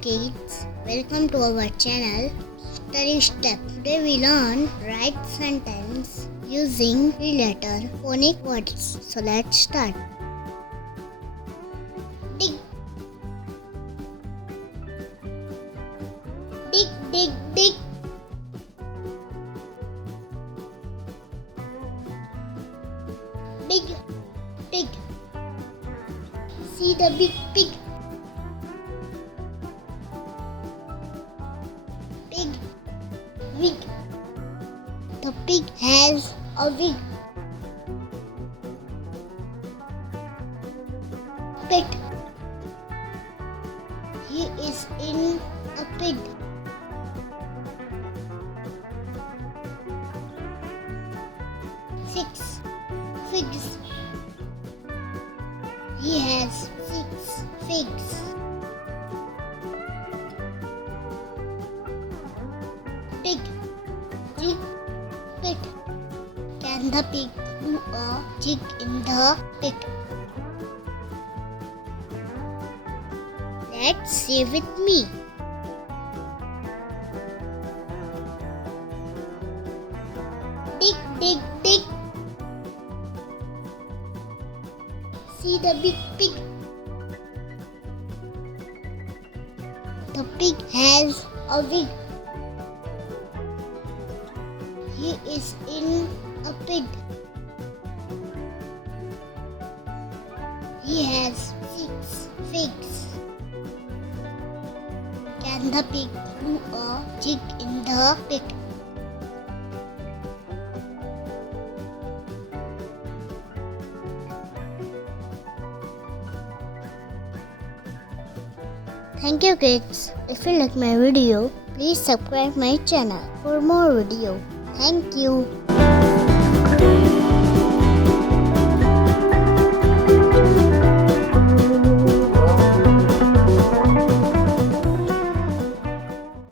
kids, welcome to our channel Study Step. Today we learn write sentence using 3-letter phonic words. So let's start. Dig. Dig, dig, dig. Big, big. See the big pig. Pig, wig. The pig has a wig. Pit. He is in a pit. Six figs. He has 6 figs. Pig, jig, pit. Can the pig do a jig in the pit? Let's say with me. Dig, dig, dig. See the big pig. The pig has a wig. He is in a pit. He has 6 figs. Can the pig do a jig in the pit? Thank you kids. If you like my video, please subscribe my channel for more video. Thank you.